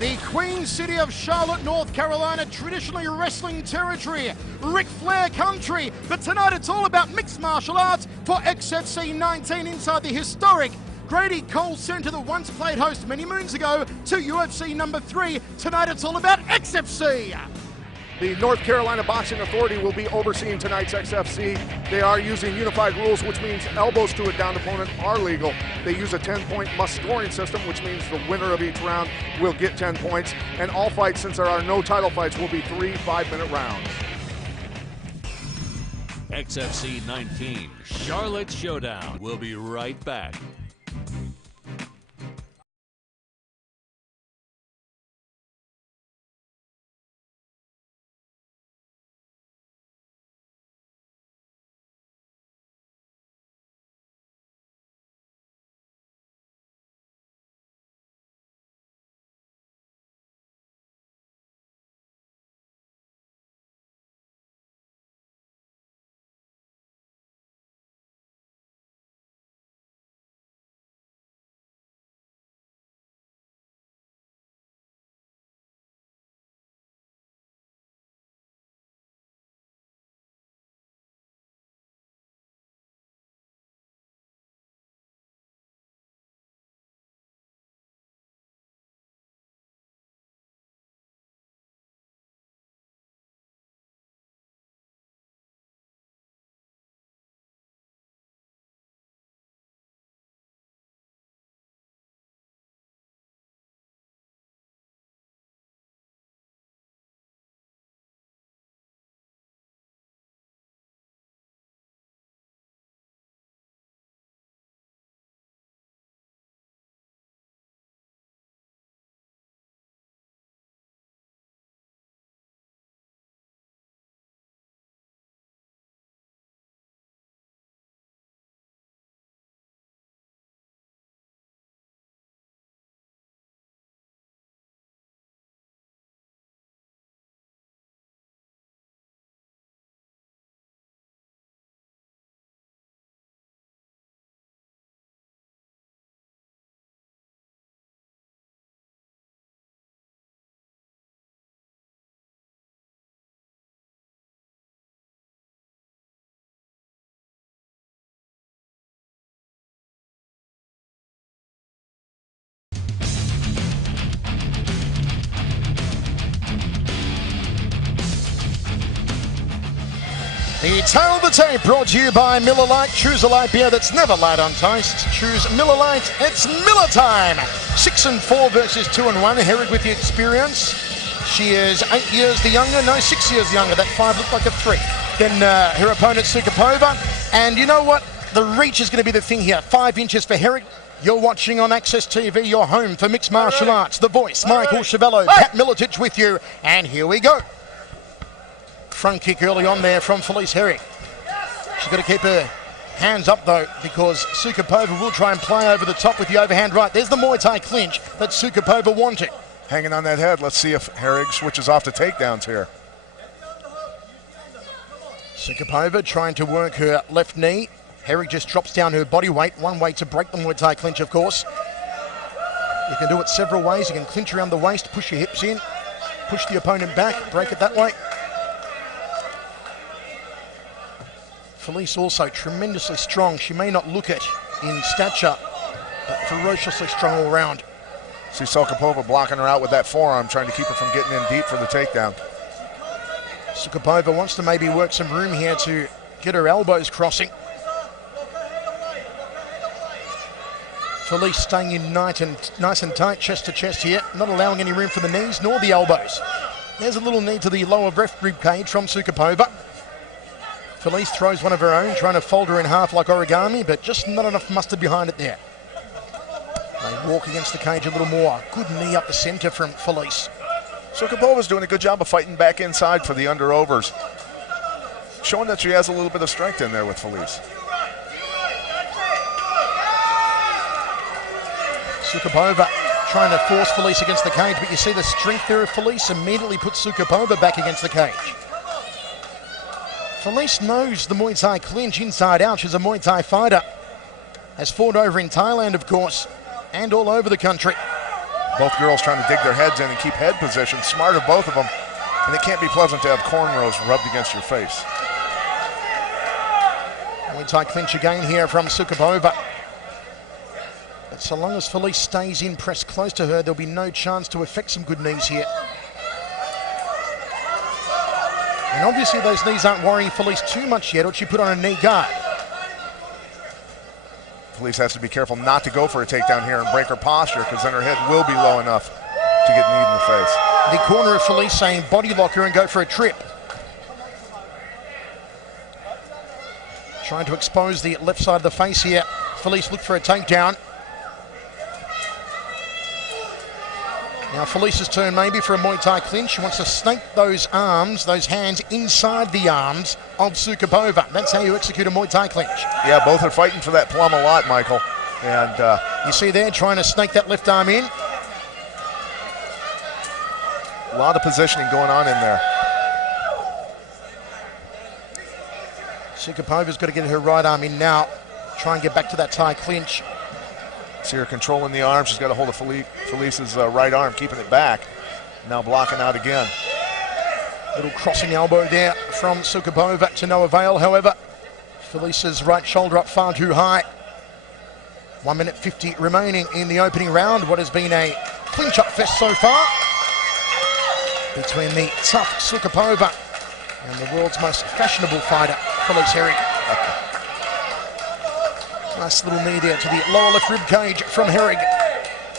The Queen City of Charlotte, North Carolina, traditionally wrestling territory, Ric Flair country. But tonight it's all about mixed martial arts for XFC 19 inside the historic Grady Cole Center that once played host many moons ago to UFC number 3. Tonight it's all about XFC. The North Carolina Boxing Authority will be overseeing tonight's XFC. They are using unified rules, which means elbows to a downed opponent are legal. They use a 10-point must-scoring system, which means the winner of each round will get 10 points. And all fights, since there are no title fights, will be 3 5-minute rounds. XFC 19, Charlotte Showdown. We'll be right back. The tail of the tape brought to you by Miller Lite. Choose a light beer that's never light on toast. Choose Miller Lite. It's Miller time. 6-4 versus 2-1. Herrig with the experience. She is 8 years the younger. No, 6 years younger. That 5 looked like a 3. Then her opponent, Sukapova. And you know what? The reach is going to be the thing here. 5 inches for Herrig. You're watching on Access TV, your home for mixed martial arts. The voice, Michael Chiavello, Pat Miletich with you. And here we go. Front kick early on there from Felice Herrig. She's got to keep her hands up though, because Sukapova will try and play over the top with the overhand right. There's the Muay Thai clinch that Sukapova wanted. Hanging on that head. Let's see if Herrig switches off to takedowns here. Sukapova trying to work her left knee. Herrig just drops down her body weight. One way to break the Muay Thai clinch, of course. You can do it several ways. You can clinch around the waist, push your hips in, push the opponent back, break it that way. Felice also tremendously strong. She may not look it in stature, but ferociously strong all round. See Sukapova blocking her out with that forearm, trying to keep her from getting in deep for the takedown. Sukapova wants to maybe work some room here to get her elbows crossing. Felice staying in nice and tight, chest to chest here, not allowing any room for the knees nor the elbows. There's a little knee to the lower left rib cage from Sukapova. Felice throws one of her own, trying to fold her in half like origami, but just not enough mustard behind it there. They walk against the cage a little more. Good knee up the center from Felice. Sukapova's doing a good job of fighting back inside for the under-overs, showing that she has a little bit of strength in there with Felice. Sukapova trying to force Felice against the cage, but you see the strength there of Felice immediately puts Sukapova back against the cage. Felice knows the Muay Thai clinch inside out. She's a Muay Thai fighter. Has fought over in Thailand, of course, and all over the country. Both girls trying to dig their heads in and keep head position. Smart of both of them. And it can't be pleasant to have cornrows rubbed against your face. Muay Thai clinch again here from Sukapova. But so long as Felice stays in, pressed close to her, there'll be no chance to affect some good knees here. And obviously those knees aren't worrying Felice too much yet, or she put on a knee guard. Felice has to be careful not to go for a takedown here and break her posture, because then her head will be low enough to get kneed in the face. The corner of Felice saying body lock her and go for a trip. Trying to expose the left side of the face here. Felice looked for a takedown. Now Felice's turn maybe for a Muay Thai clinch. She wants to snake those arms, those hands inside the arms of Sukapova. That's how you execute a Muay Thai clinch. Yeah, both are fighting for that plum a lot, Michael. And you see there, trying to snake that left arm in. A lot of positioning going on in there. Sukapova's got to get her right arm in now. Try and get back to that Thai clinch. See her controlling the arm. She's got a hold of Felice's right arm, keeping it back. Now blocking out again. Little crossing elbow there from Sukapova to no avail, however. Felice's right shoulder up far too high. 1 minute 50 remaining in the opening round. What has been a clinch-up fest so far between the tough Sukapova and the world's most fashionable fighter, Felice Herrig. Nice little knee there to the lower left rib cage from Herrig.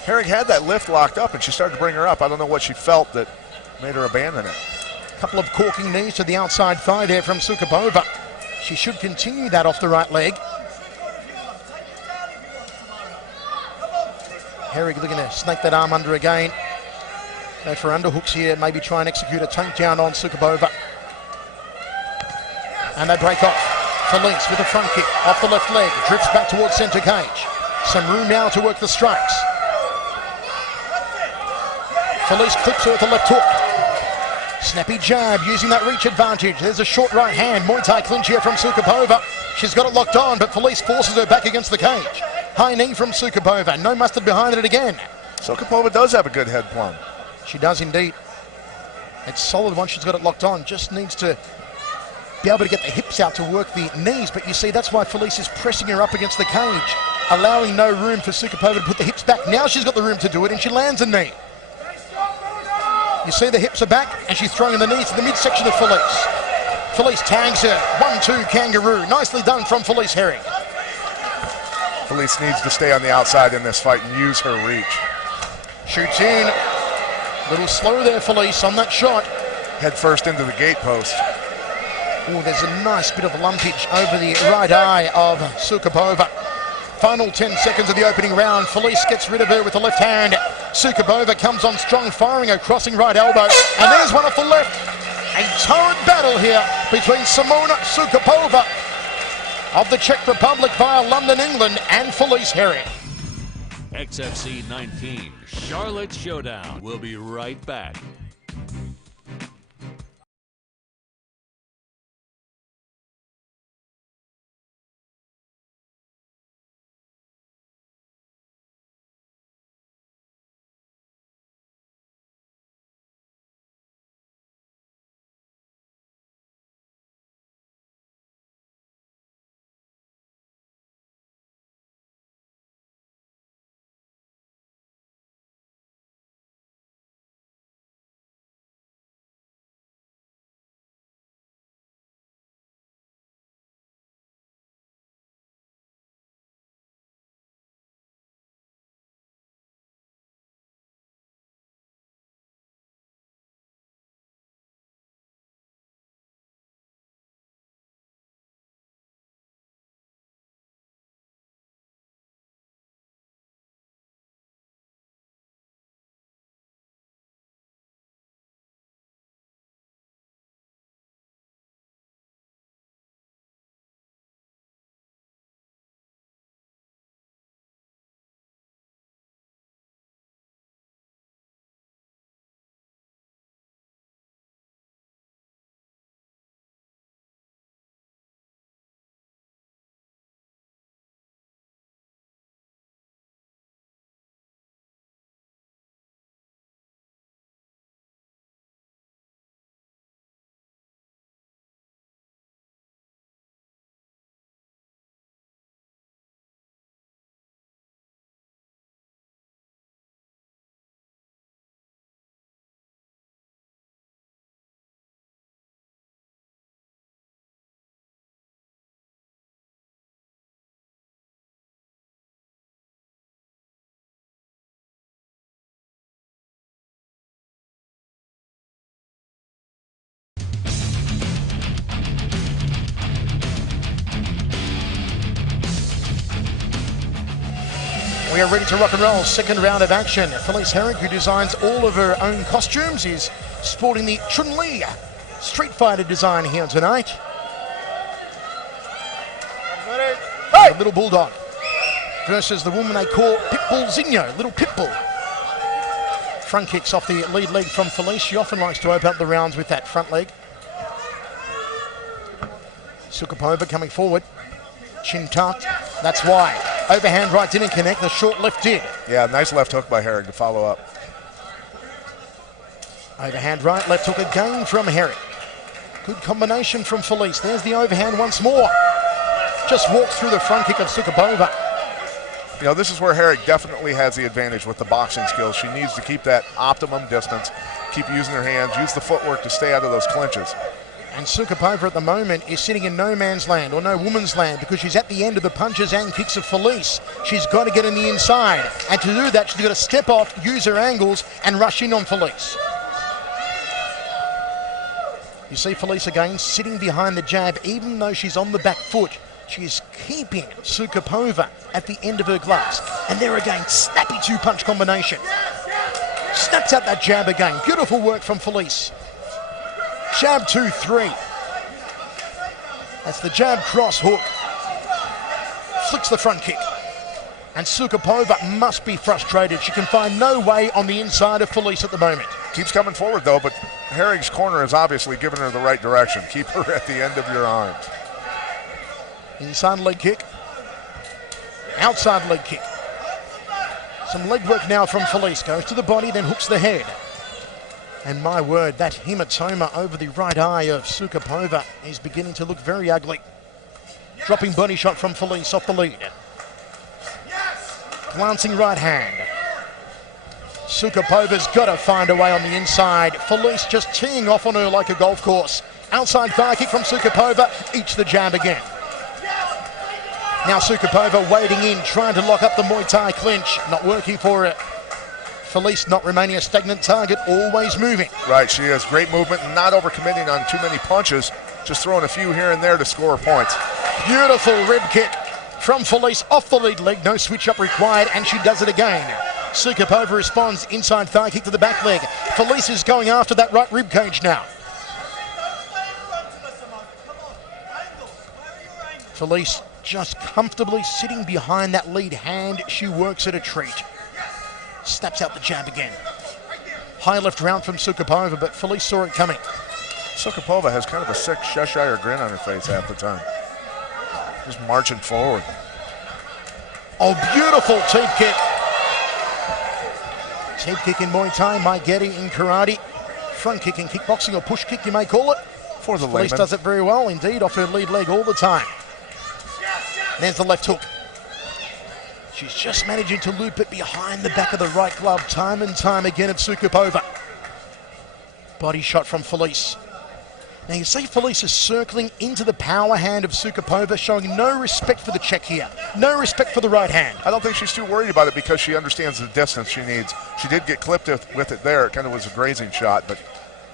Herrig had that lift locked up and she started to bring her up. I don't know what she felt that made her abandon it. Couple of corking knees to the outside thigh there from Sukapova. She should continue that off the right leg. Herrig looking to snake that arm under again. Go for underhooks here, maybe try and execute a takedown on Sukapova. And they break off. Felice with a front kick off the left leg, drifts back towards centre cage. Some room now to work the strikes. Felice clips her with the left hook. Snappy jab, using that reach advantage. There's a short right hand, Muay Thai clinch here from Sukapova. She's got it locked on, but Felice forces her back against the cage. High knee from Sukapova, no mustard behind it again. Sukapova does have a good head plum. She does indeed. It's solid once she's got it locked on, just needs to be able to get the hips out to work the knees, but you see that's why Felice is pressing her up against the cage, allowing no room for Sukapova to put the hips back. Now she's got the room to do it, and she lands a knee. You see the hips are back, and she's throwing the knees to the midsection of Felice. Felice tags her, 1-2 kangaroo. Nicely done from Felice Herrig. Felice needs to stay on the outside in this fight and use her reach. Shoots in. Little slow there, Felice, on that shot. Head first into the gate post. Oh, there's a nice bit of lumpage over the right eye of Sukapova. Final 10 seconds of the opening round. Felice gets rid of her with the left hand. Sukapova comes on strong, firing a crossing right elbow. And there's one off the left. A torrid battle here between Simona Sukapova of the Czech Republic via London, England, and Felice Herrig. XFC 19, Charlotte Showdown. We'll be right back. We are ready to rock and roll. Second round of action. Felice Herrig, who designs all of her own costumes, is sporting the Chun-Li Street Fighter design here tonight. Hey! The little bulldog versus the woman they call Pitbull Zinho, little Pitbull. Front kicks off the lead leg from Felice. She often likes to open up the rounds with that front leg. Sukapova coming forward. Chin tucked. That's why. Overhand right didn't connect. The short left did. Yeah, nice left hook by Herrig to follow up. Overhand right, left hook again from Herrig. Good combination from Felice. There's the overhand once more. Just walks through the front kick of Sukapova. You know, this is where Herrig definitely has the advantage with the boxing skills. She needs to keep that optimum distance, keep using her hands, use the footwork to stay out of those clinches. And Sukapova at the moment is sitting in no man's land or no woman's land because she's at the end of the punches and kicks of Felice. She's got to get in the inside. And to do that, she's got to step off, use her angles, and rush in on Felice. You see Felice again sitting behind the jab, even though she's on the back foot. She's keeping Sukapova at the end of her gloves. And there again, snappy two-punch combination. Snaps out that jab again. Beautiful work from Felice. Jab 2-3. That's the jab cross hook. Flicks the front kick. And Sukapova must be frustrated. She can find no way on the inside of Felice at the moment. Keeps coming forward though, but Herrig's corner has obviously given her the right direction. Keep her at the end of your arms. Inside leg kick. Outside leg kick. Some leg work now from Felice. Goes to the body, then hooks the head. And my word, that hematoma over the right eye of Sukapova is beginning to look very ugly. Dropping body shot from Felice off the lead. Glancing right hand. Sukapova's got to find a way on the inside. Felice just teeing off on her like a golf course. Outside thigh kick from Sukapova. Eats the jab again. Now Sukapova wading in, trying to lock up the Muay Thai clinch. Not working for her. Felice not remaining a stagnant target, always moving. Right, she has great movement and not overcommitting on too many punches, just throwing a few here and there to score points. Beautiful rib kick from Felice off the lead leg, no switch up required, and she does it again. Sukapova responds, inside thigh kick to the back leg. Felice is going after that right rib cage now. Felice just comfortably sitting behind that lead hand. She works at a treat. Snaps out the jab again. High left round from Sukapova, but Felice saw it coming. Sukapova has kind of a sick Cheshire grin on her face half the time. Just marching forward. Oh, beautiful teep kick. Teep kick in Muay Thai, Maigeri in karate. Front kick in kickboxing, or push kick you may call it. For the Felice layman. does it very well indeed, off her lead leg all the time. There's the left hook. She's just managing to loop it behind the back of the right glove time and time again of Sukapova. Body shot from Felice. Now you see Felice is circling into the power hand of Sukapova, showing no respect for the check here. No respect for the right hand. I don't think she's too worried about it because she understands the distance she needs. She did get clipped with it there. It kind of was a grazing shot, but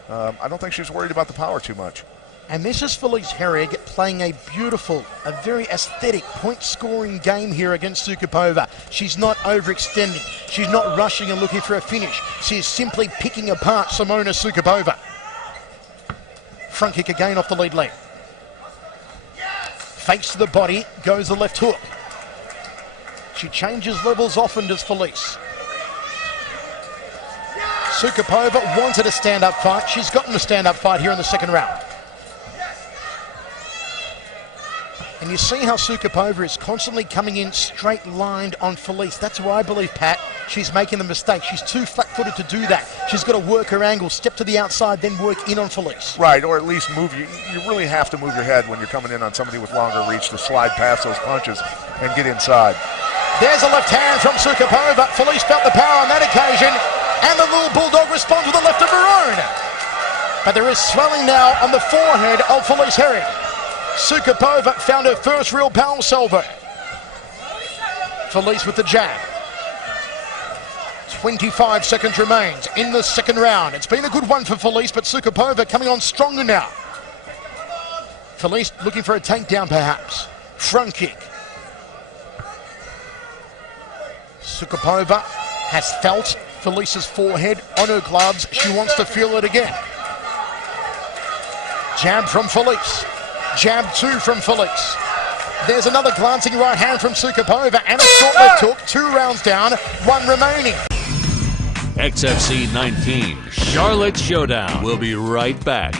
I don't think she's worried about the power too much. And this is Felice Herrig playing a beautiful, a very aesthetic point-scoring game here against Sukapova. She's not overextending. She's not rushing and looking for a finish. She's simply picking apart Simona Sukapova. Front kick again off the lead leg. Fakes to the body, goes the left hook. She changes levels often, does Felice. Sukapova wanted a stand-up fight. She's gotten a stand-up fight here in the second round. And you see how Sukapova is constantly coming in straight-lined on Felice. That's why I believe, Pat, she's making the mistake. She's too flat-footed to do that. She's got to work her angle, step to the outside, then work in on Felice. Right, or at least move. You really have to move your head when you're coming in on somebody with longer reach to slide past those punches and get inside. There's a left hand from Sukapova. Felice felt the power on that occasion, and the little bulldog responds with a left of her own. But there is swelling now on the forehead of Felice Herrig. Sukapova found her first real power salvo. Felice with the jab. 25 seconds remains in the second round. It's been a good one for Felice, but Sukapova coming on stronger now. Felice looking for a takedown perhaps. Front kick. Sukapova has felt Felice's forehead on her gloves. She wants to feel it again. Jab from Felice. Jab 2 from Felice. There's another glancing right hand from Sukapova, and a short took 2 rounds down, 1 remaining. XFC 19 Charlotte Showdown. We'll be right back.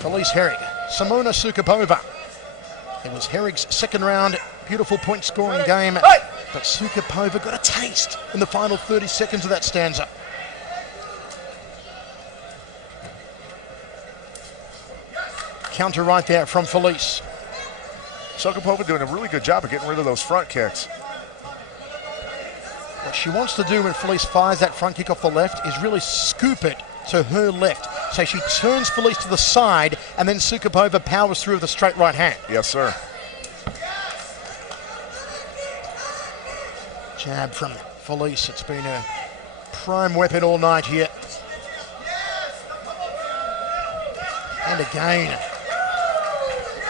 Felice Herrig, Simona Sukapova. It was Herrig's second round, beautiful point scoring game, but Sukapova got a taste in the final 30 seconds of that stanza. Counter right there from Felice. Sukapova doing a really good job of getting rid of those front kicks. What she wants to do when Felice fires that front kick off the left is really scoop it to her left. So she turns Felice to the side, and then Sukapova powers through with a straight right hand. Yes, sir. Jab from Felice. It's been a prime weapon all night here. And again,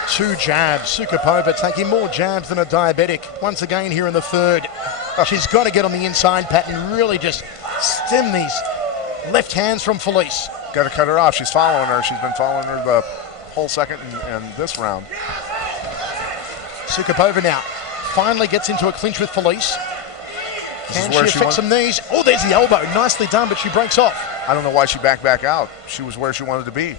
2 jabs. Sukapova taking more jabs than a diabetic. Once again here in the third. She's got to get on the inside, Pat, and really just stem these left hands from Felice. Got to cut her off. She's following her. She's been following her the whole second and this round. Sukapova now finally gets into a clinch with Felice. Can she affect some knees? Oh, there's the elbow. Nicely done, but she breaks off. I don't know why she backed back out. She was where she wanted to be.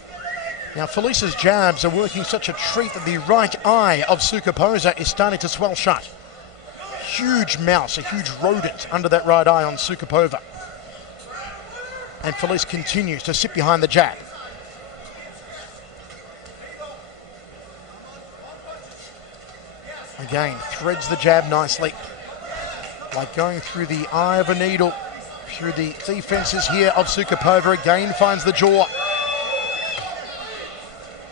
Now, Felice's jabs are working such a treat that the right eye of Sukapova is starting to swell shut. Huge mouse, a huge rodent under that right eye on Sukapova. And Felice continues to sit behind the jab. Again, threads the jab nicely. Like going through the eye of a needle. Through the defenses here of Sukapova. Again, finds the jaw.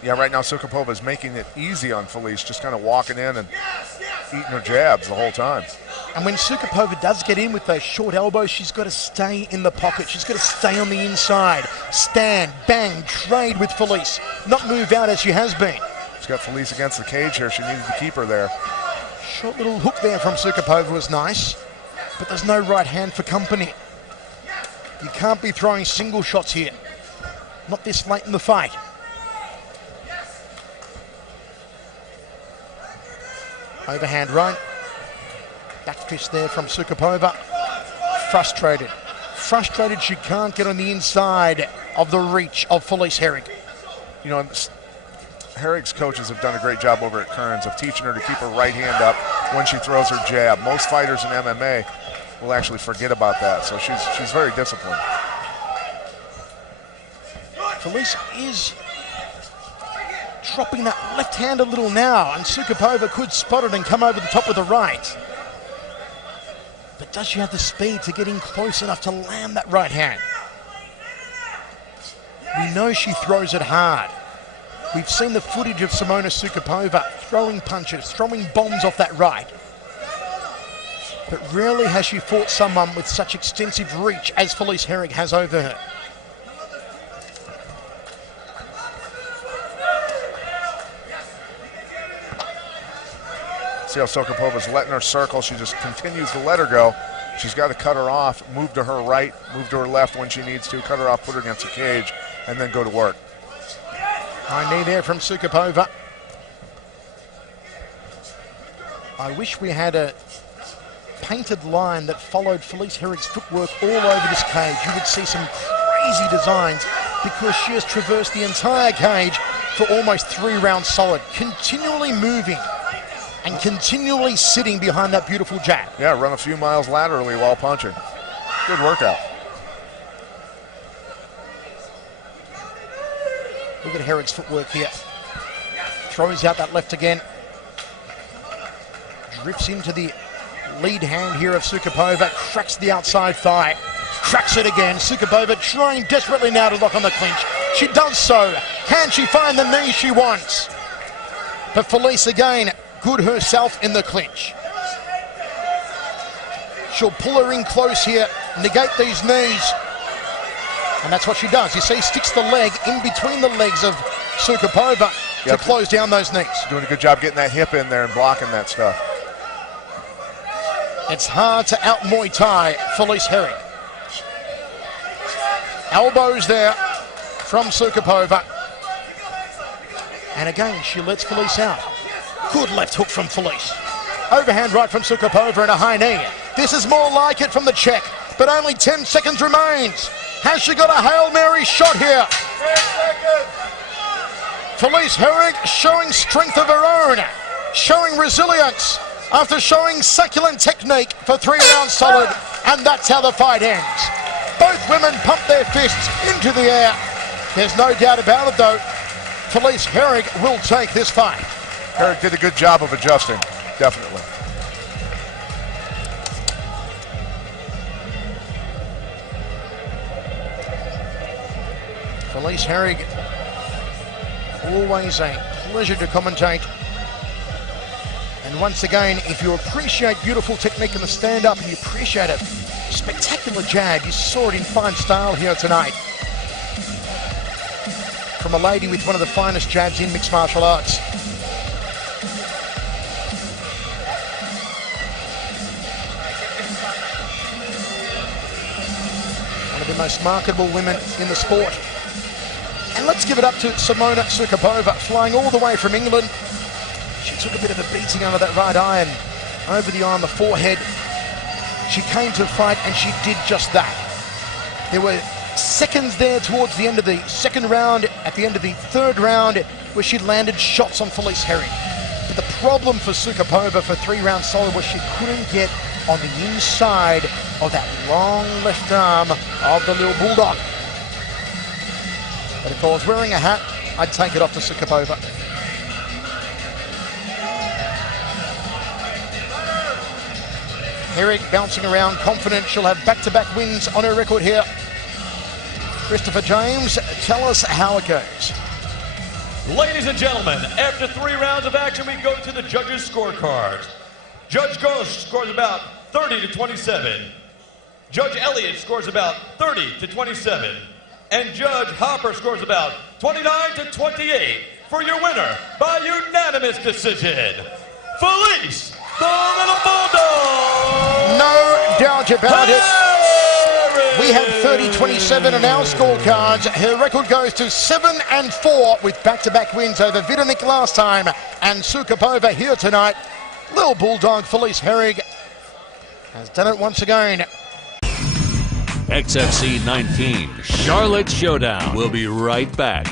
Yeah, right now Sukapova is making it easy on Felice, just kind of walking in and eating her jabs the whole time. And when Sukapova does get in with those short elbows, she's got to stay in the pocket. She's got to stay on the inside. Stand, bang, trade with Felice. Not move out as she has been. She's got Felice against the cage here. She needed to keep her there. Short little hook there from Sukapova was nice, but there's no right hand for company. You can't be throwing single shots here. Not this late in the fight. Overhand right. Back fist there from Sukapova. Frustrated. frustrated she can't get on the inside of the reach of Felice Herrig. You know, Herrig's coaches have done a great job over at Kearns of teaching her to keep her right hand up when she throws her jab. Most fighters in MMA will actually forget about that, so she's very disciplined. Felice is dropping that left hand a little now, and Sukapova could spot it and come over the top with the right. But does she have the speed to get in close enough to land that right hand? We know she throws it hard. We've seen the footage of Simona Sukapova throwing punches, throwing bombs off that right. But rarely has she fought someone with such extensive reach as Felice Herrig has over her. See how Sukapova's letting her circle. She just continues to let her go. She's got to cut her off, move to her right, move to her left when she needs to, cut her off, put her against the cage, and then go to work. High knee there from Sukapova. I wish we had a painted line that followed Felice Herrig's footwork all over this cage. You would see some crazy designs because she has traversed the entire cage for almost 3 rounds solid, continually moving and continually sitting behind that beautiful jab. Yeah, run a few miles laterally while punching. Good workout. Look at Herrig's footwork here. Throws out that left again. Drifts into the lead hand here of Sukapova. Cracks the outside thigh. Cracks it again. Sukapova trying desperately now to lock on the clinch. She does so. Can she find the knee she wants? But Felice again, good herself in the clinch. She'll pull her in close here, negate these knees. And that's what she does. You see, sticks the leg in between the legs of Sukapova to close down those knees. Doing a good job getting that hip in there and blocking that stuff. It's hard to out Muay Thai Felice Herrig. Elbows there from Sukapova. And again, she lets Felice out. Good left hook from Felice. Overhand right from Sukapova and a high knee. This is more like it from the Czech, but only 10 seconds remains. Has she got a Hail Mary shot here? 10 seconds. Felice Herrig showing strength of her own, showing resilience after showing succulent technique for 3 rounds solid, and that's how the fight ends. Both women pump their fists into the air. There's no doubt about it though, Felice Herrig will take this fight. Herrig did a good job of adjusting, definitely. Felice Herrig, always a pleasure to commentate. And once again, if you appreciate beautiful technique in the stand-up and you appreciate a spectacular jab, you saw it in fine style here tonight. From a lady with one of the finest jabs in mixed martial arts. One of the most marketable women in the sport. And let's give it up to Simona Sukapova, flying all the way from England. She took a bit of a beating under that right eye and over the eye on the forehead. She came to fight and she did just that. There were seconds there towards the end of the second round, at the end of the third round, where she landed shots on Felice Herrig. But the problem for Sukapova for 3 rounds solid was she couldn't get on the inside of that long left arm of the little bulldog. But if I was wearing a hat, I'd take it off to Sukapova. Herrig bouncing around, confident she'll have back-to-back wins on her record here. Christopher James, tell us how it goes. Ladies and gentlemen, after 3 rounds of action, we go to the judges' scorecards. Judge Ghost scores about 30 to 27. Judge Elliott scores about 30 to 27. And Judge Hopper scores about 29 to 28 for your winner by unanimous decision, Felice the Little Bulldog. No doubt about it. We have 30-27 on our scorecards. Her record goes to 7-4 with back-to-back wins over Vidanik last time and Sukapova here tonight. Little Bulldog Felice Herrig has done it once again. XFC 19 Charlotte Showdown. We'll be right back.